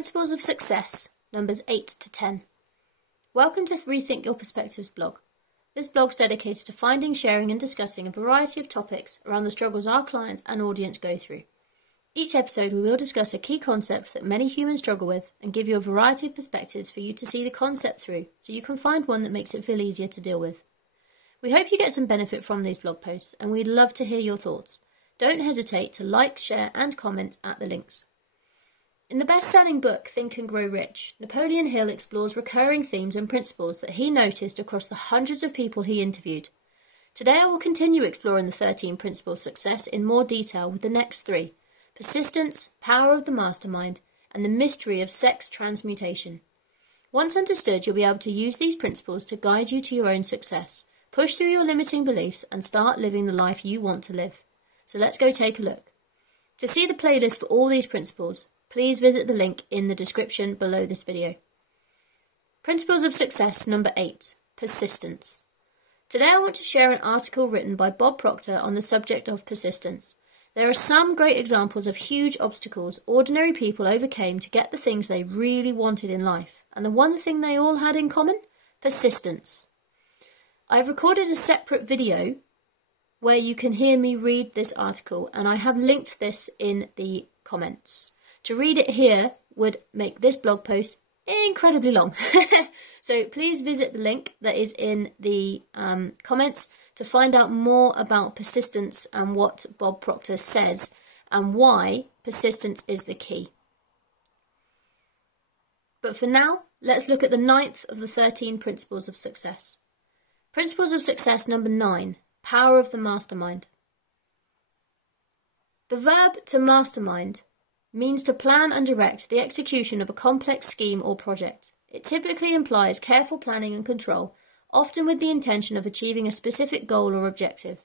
Principles of Success, numbers 8 to 10. Welcome to Rethink Your Perspectives blog. This blog is dedicated to finding, sharing and discussing a variety of topics around the struggles our clients and audience go through. Each episode we will discuss a key concept that many humans struggle with and give you a variety of perspectives for you to see the concept through so you can find one that makes it feel easier to deal with. We hope you get some benefit from these blog posts and we'd love to hear your thoughts. Don't hesitate to like, share and comment at the links. In the best-selling book Think and Grow Rich, Napoleon Hill explores recurring themes and principles that he noticed across the hundreds of people he interviewed. Today I will continue exploring the 13 principles of success in more detail with the next 3: persistence, power of the mastermind, and the mystery of sex transmutation. Once understood, you'll be able to use these principles to guide you to your own success, push through your limiting beliefs, and start living the life you want to live. So let's go take a look. To see the playlist for all these principles, please visit the link in the description below this video. Principles of Success number 8, persistence. Today I want to share an article written by Bob Proctor on the subject of persistence. There are some great examples of huge obstacles ordinary people overcame to get the things they really wanted in life. And the one thing they all had in common? Persistence. I've recorded a separate video where you can hear me read this article, and I have linked this in the comments. To read it here would make this blog post incredibly long. So please visit the link that is in the comments to find out more about persistence and what Bob Proctor says and why persistence is the key. But for now, let's look at the 9th of the 13 principles of success. Principles of Success number 9, power of the mastermind. The verb to mastermind means to plan and direct the execution of a complex scheme or project. It typically implies careful planning and control, often with the intention of achieving a specific goal or objective.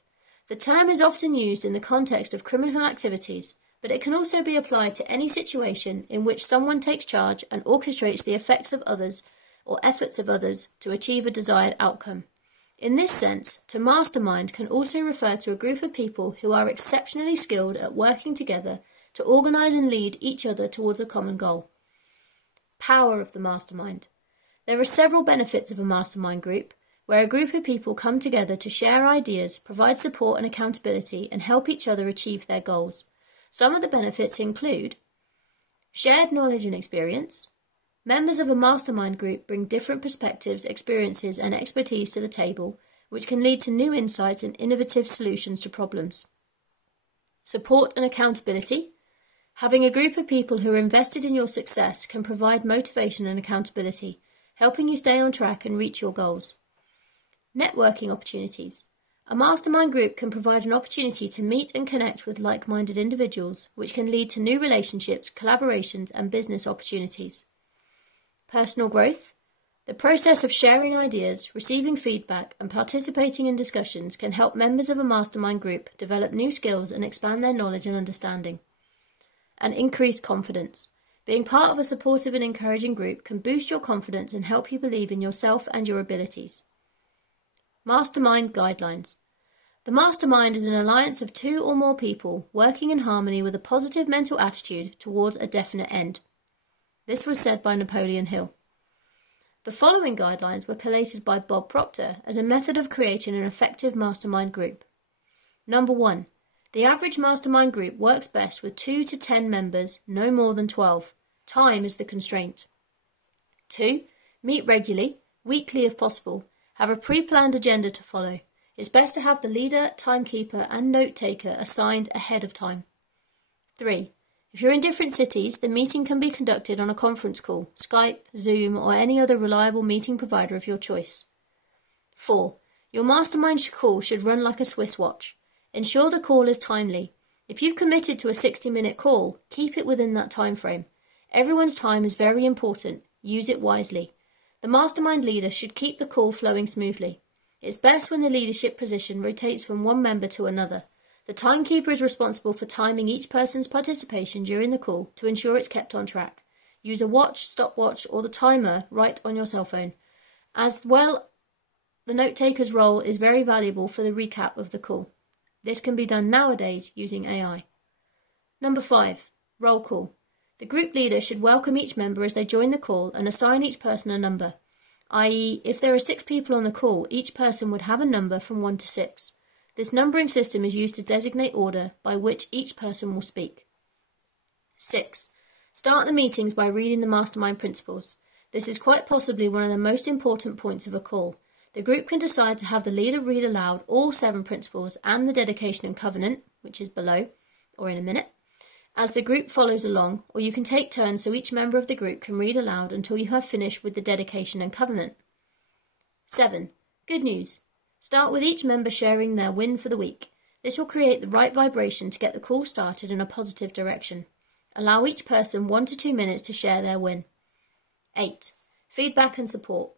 The term is often used in the context of criminal activities, but it can also be applied to any situation in which someone takes charge and orchestrates the effects of others or efforts of others to achieve a desired outcome. In this sense, to mastermind can also refer to a group of people who are exceptionally skilled at working together to organise and lead each other towards a common goal. Power of the mastermind. There are several benefits of a mastermind group, where a group of people come together to share ideas, provide support and accountability, and help each other achieve their goals. Some of the benefits include shared knowledge and experience. Members of a mastermind group bring different perspectives, experiences, and expertise to the table, which can lead to new insights and innovative solutions to problems. Support and accountability. Having a group of people who are invested in your success can provide motivation and accountability, helping you stay on track and reach your goals. Networking opportunities. A mastermind group can provide an opportunity to meet and connect with like-minded individuals, which can lead to new relationships, collaborations, and business opportunities. Personal growth. The process of sharing ideas, receiving feedback, and participating in discussions can help members of a mastermind group develop new skills and expand their knowledge and understanding. And increased confidence. Being part of a supportive and encouraging group can boost your confidence and help you believe in yourself and your abilities. Mastermind guidelines. The mastermind is an alliance of 2 or more people working in harmony with a positive mental attitude towards a definite end. This was said by Napoleon Hill. The following guidelines were collated by Bob Proctor as a method of creating an effective mastermind group. Number 1. The average mastermind group works best with 2 to 10 members, no more than 12. Time is the constraint. 2. Meet regularly, weekly if possible. Have a pre-planned agenda to follow. It's best to have the leader, timekeeper and note-taker assigned ahead of time. 3. If you're in different cities, the meeting can be conducted on a conference call, Skype, Zoom or any other reliable meeting provider of your choice. 4. Your mastermind call should run like a Swiss watch. Ensure the call is timely. If you've committed to a 60-minute call, keep it within that time frame. Everyone's time is very important. Use it wisely. The mastermind leader should keep the call flowing smoothly. It's best when the leadership position rotates from one member to another. The timekeeper is responsible for timing each person's participation during the call to ensure it's kept on track. Use a watch, stopwatch, or the timer right on your cell phone. As well, the note-taker's role is very valuable for the recap of the call. This can be done nowadays using AI. Number 5. Roll call. The group leader should welcome each member as they join the call and assign each person a number, i.e., if there are 6 people on the call, each person would have a number from 1 to 6. This numbering system is used to designate order by which each person will speak. 6. Start the meetings by reading the mastermind principles. This is quite possibly one of the most important points of a call. The group can decide to have the leader read aloud all 7 principles and the dedication and covenant, which is below, or in a minute, as the group follows along, or you can take turns so each member of the group can read aloud until you have finished with the dedication and covenant. 7. Good news. Start with each member sharing their win for the week. This will create the right vibration to get the call started in a positive direction. Allow each person 1 to 2 minutes to share their win. 8. Feedback and support.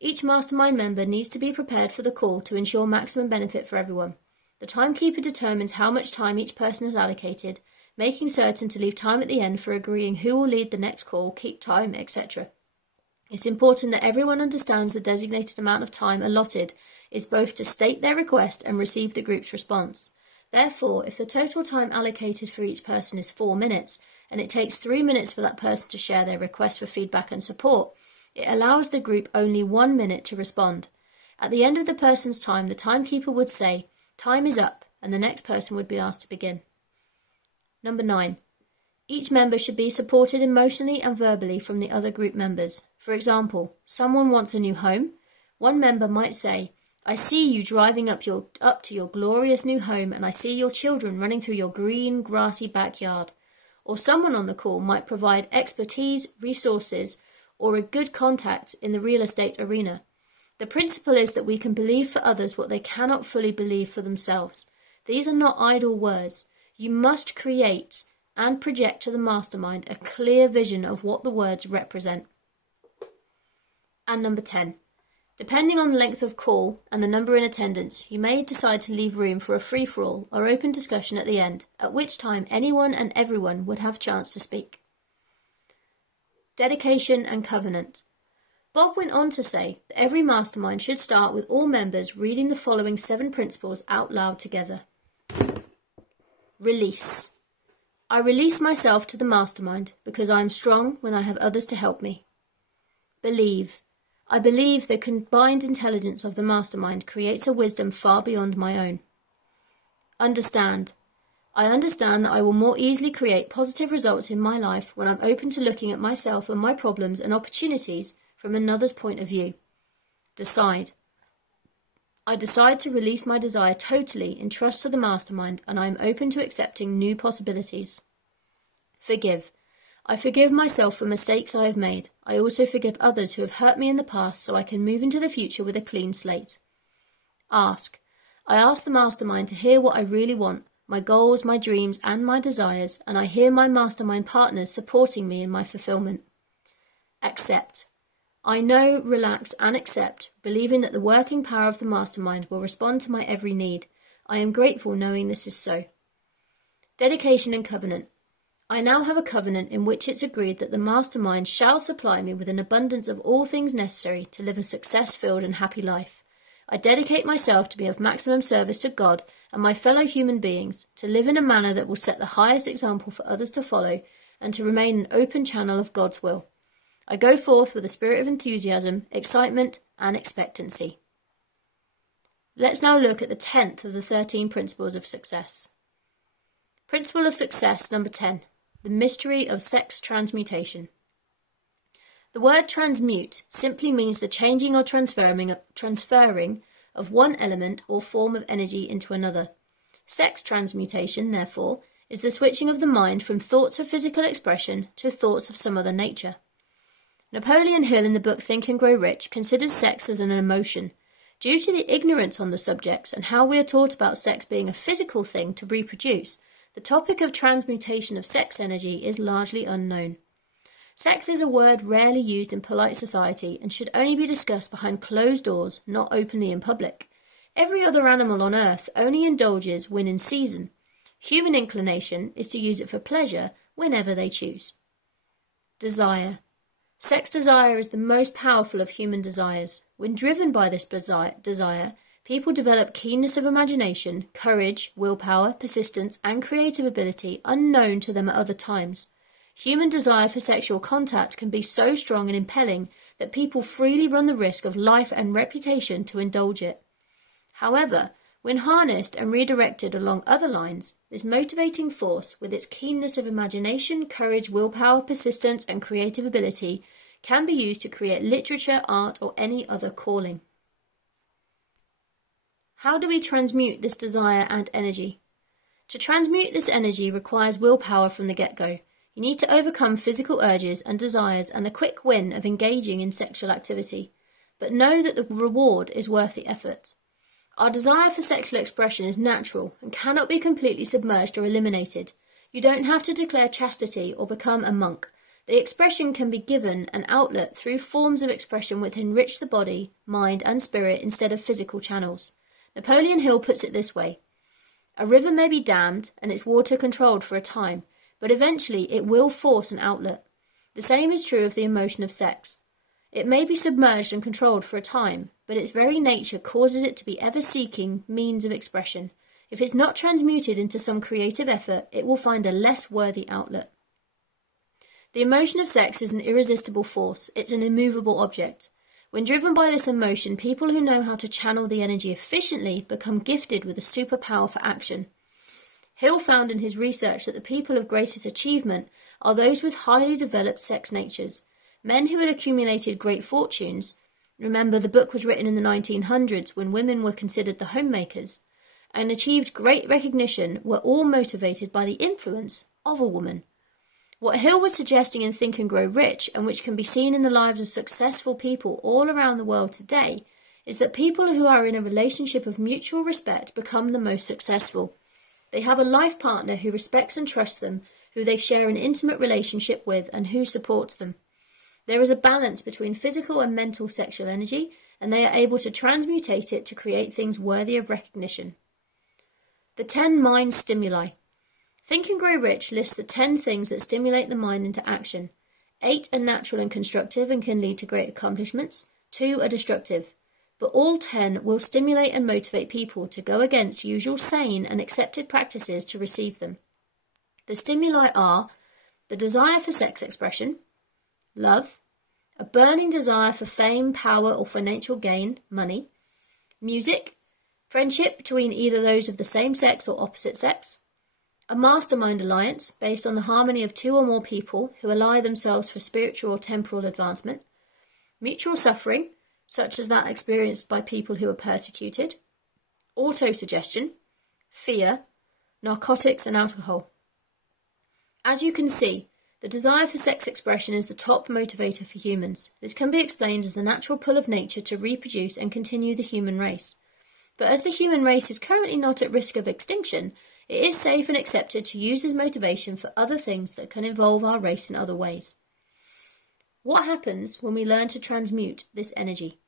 Each mastermind member needs to be prepared for the call to ensure maximum benefit for everyone. The timekeeper determines how much time each person is allocated, making certain to leave time at the end for agreeing who will lead the next call, keep time, etc. It's important that everyone understands the designated amount of time allotted is both to state their request and receive the group's response. Therefore, if the total time allocated for each person is 4 minutes, and it takes 3 minutes for that person to share their request for feedback and support, it allows the group only 1 minute to respond. At the end of the person's time, the timekeeper would say, "Time is up," and the next person would be asked to begin. Number 9. Each member should be supported emotionally and verbally from the other group members. For example, someone wants a new home. One member might say, "I see you driving up to your glorious new home, and I see your children running through your green, grassy backyard." Or someone on the call might provide expertise, resources, or a good contact in the real estate arena. The principle is that we can believe for others what they cannot fully believe for themselves. These are not idle words. You must create and project to the mastermind a clear vision of what the words represent. And number 10. Depending on the length of call and the number in attendance, you may decide to leave room for a free-for-all or open discussion at the end, at which time anyone and everyone would have a chance to speak. Dedication and covenant. Bob went on to say that every mastermind should start with all members reading the following 7 principles out loud together. Release. I release myself to the mastermind because I am strong when I have others to help me. Believe. I believe the combined intelligence of the mastermind creates a wisdom far beyond my own. Understand. I understand that I will more easily create positive results in my life when I'm open to looking at myself and my problems and opportunities from another's point of view. Decide. I decide to release my desire totally in trust to the mastermind, and I am open to accepting new possibilities. Forgive. I forgive myself for mistakes I have made. I also forgive others who have hurt me in the past so I can move into the future with a clean slate. Ask. I ask the mastermind to hear what I really want, my goals, my dreams, and my desires, and I hear my mastermind partners supporting me in my fulfillment. Accept. I know, relax, and accept, believing that the working power of the mastermind will respond to my every need. I am grateful knowing this is so. Dedication and covenant. I now have a covenant in which it's agreed that the mastermind shall supply me with an abundance of all things necessary to live a success-filled and happy life. I dedicate myself to be of maximum service to God and my fellow human beings, to live in a manner that will set the highest example for others to follow, and to remain an open channel of God's will. I go forth with a spirit of enthusiasm, excitement, and expectancy. Let's now look at the 10th of the 13 principles of success. Principle of success number 10. The mystery of sex transmutation. The word transmute simply means the changing or transferring of one element or form of energy into another. Sex transmutation, therefore, is the switching of the mind from thoughts of physical expression to thoughts of some other nature. Napoleon Hill in the book Think and Grow Rich considers sex as an emotion. Due to the ignorance on the subject and how we are taught about sex being a physical thing to reproduce, the topic of transmutation of sex energy is largely unknown. Sex is a word rarely used in polite society and should only be discussed behind closed doors, not openly in public. Every other animal on earth only indulges when in season. Human inclination is to use it for pleasure whenever they choose. Desire. Sex desire is the most powerful of human desires. When driven by this desire, people develop keenness of imagination, courage, willpower, persistence, and creative ability unknown to them at other times. Human desire for sexual contact can be so strong and impelling that people freely run the risk of life and reputation to indulge it. However, when harnessed and redirected along other lines, this motivating force, with its keenness of imagination, courage, willpower, persistence, and creative ability, can be used to create literature, art, or any other calling. How do we transmute this desire and energy? To transmute this energy requires willpower from the get-go. You need to overcome physical urges and desires and the quick win of engaging in sexual activity, but know that the reward is worth the effort. Our desire for sexual expression is natural and cannot be completely submerged or eliminated. You don't have to declare chastity or become a monk. The expression can be given an outlet through forms of expression which enrich the body, mind, and spirit instead of physical channels. Napoleon Hill puts it this way: a river may be dammed and its water controlled for a time, but eventually it will force an outlet. The same is true of the emotion of sex. It may be submerged and controlled for a time, but its very nature causes it to be ever-seeking means of expression. If it's not transmuted into some creative effort, it will find a less worthy outlet. The emotion of sex is an irresistible force. It's an immovable object. When driven by this emotion, people who know how to channel the energy efficiently become gifted with a superpower for action. Hill found in his research that the people of greatest achievement are those with highly developed sex natures. Men who had accumulated great fortunes, remember the book was written in the 1900s when women were considered the homemakers, and achieved great recognition, were all motivated by the influence of a woman. What Hill was suggesting in Think and Grow Rich, and which can be seen in the lives of successful people all around the world today, is that people who are in a relationship of mutual respect become the most successful. They have a life partner who respects and trusts them, who they share an intimate relationship with, and who supports them. There is a balance between physical and mental sexual energy, and they are able to transmutate it to create things worthy of recognition. The 10 mind stimuli. Think and Grow Rich lists the 10 things that stimulate the mind into action. 8 are natural and constructive and can lead to great accomplishments. 2 are destructive. But all 10 will stimulate and motivate people to go against usual sane and accepted practices to receive them. The stimuli are the desire for sex expression, love, a burning desire for fame, power, or financial gain, money, music, friendship between either those of the same sex or opposite sex, a mastermind alliance based on the harmony of 2 or more people who ally themselves for spiritual or temporal advancement, mutual suffering, such as that experienced by people who are persecuted, autosuggestion, fear, narcotics and alcohol. As you can see, the desire for sex expression is the top motivator for humans. This can be explained as the natural pull of nature to reproduce and continue the human race. But as the human race is currently not at risk of extinction, it is safe and accepted to use this motivation for other things that can involve our race in other ways. What happens when we learn to transmute this energy?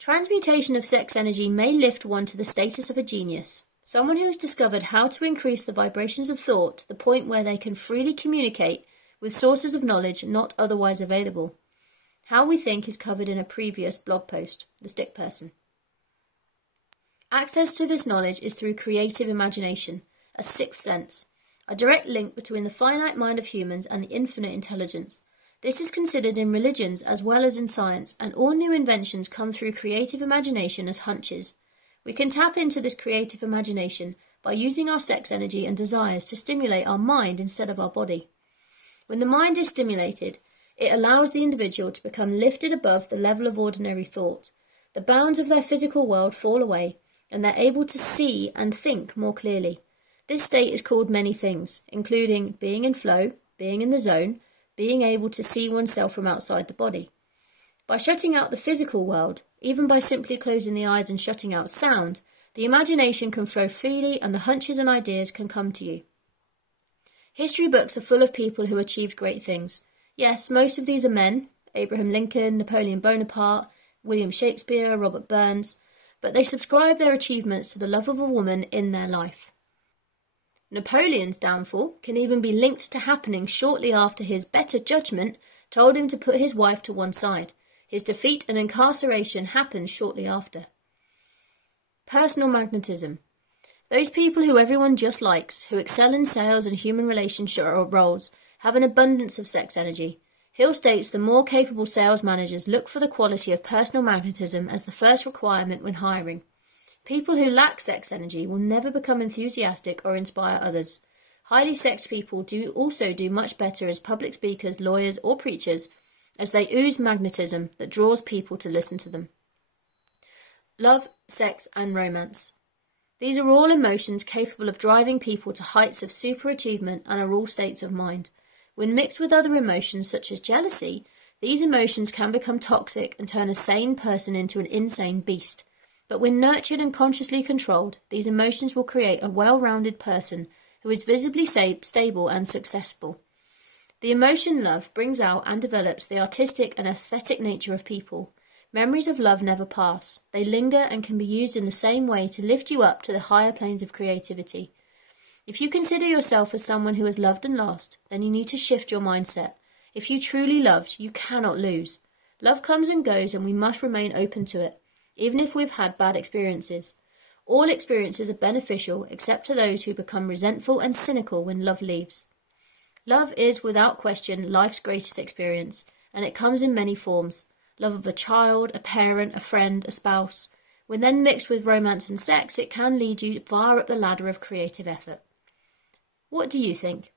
Transmutation of sex energy may lift one to the status of a genius, someone who has discovered how to increase the vibrations of thought to the point where they can freely communicate with sources of knowledge not otherwise available. How we think is covered in a previous blog post, The Stick Person. Access to this knowledge is through creative imagination, a sixth sense, a direct link between the finite mind of humans and the infinite intelligence. This is considered in religions as well as in science, and all new inventions come through creative imagination as hunches. We can tap into this creative imagination by using our sex energy and desires to stimulate our mind instead of our body. When the mind is stimulated, it allows the individual to become lifted above the level of ordinary thought. The bounds of their physical world fall away, and they're able to see and think more clearly. This state is called many things, including being in flow, being in the zone, being able to see oneself from outside the body. By shutting out the physical world, even by simply closing the eyes and shutting out sound, the imagination can flow freely and the hunches and ideas can come to you. History books are full of people who achieved great things. Yes, most of these are men, Abraham Lincoln, Napoleon Bonaparte, William Shakespeare, Robert Burns, but they subscribe their achievements to the love of a woman in their life. Napoleon's downfall can even be linked to happening shortly after his better judgment told him to put his wife to one side. His defeat and incarceration happened shortly after. Personal magnetism. Those people who everyone just likes, who excel in sales and human relationship roles, have an abundance of sex energy. Hill states the more capable sales managers look for the quality of personal magnetism as the first requirement when hiring. People who lack sex energy will never become enthusiastic or inspire others. Highly sexed people also do much better as public speakers, lawyers, or preachers, as they ooze magnetism that draws people to listen to them. Love, sex, and romance. These are all emotions capable of driving people to heights of superachievement and are all states of mind. When mixed with other emotions such as jealousy, these emotions can become toxic and turn a sane person into an insane beast. But when nurtured and consciously controlled, these emotions will create a well-rounded person who is visibly stable and successful. The emotion love brings out and develops the artistic and aesthetic nature of people. Memories of love never pass. They linger and can be used in the same way to lift you up to the higher planes of creativity. If you consider yourself as someone who has loved and lost, then you need to shift your mindset. If you truly loved, you cannot lose. Love comes and goes, and we must remain open to it, even if we've had bad experiences. All experiences are beneficial, except to those who become resentful and cynical when love leaves. Love is, without question, life's greatest experience, and it comes in many forms. Love of a child, a parent, a friend, a spouse. When then mixed with romance and sex, it can lead you far up the ladder of creative effort. What do you think?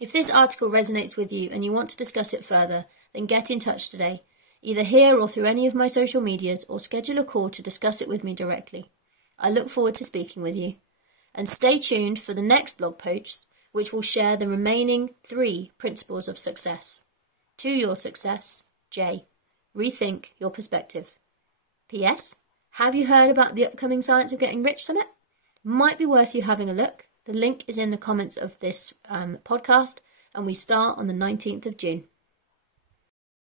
If this article resonates with you and you want to discuss it further, then get in touch today, either here or through any of my social medias, or schedule a call to discuss it with me directly. I look forward to speaking with you. And stay tuned for the next blog post, which will share the remaining 3 principles of success. To your success, Jaiye. Rethink your perspective. P.S. Have you heard about the upcoming Science of Getting Rich Summit? Might be worth you having a look. The link is in the comments of this podcast, and we start on the 19th of June.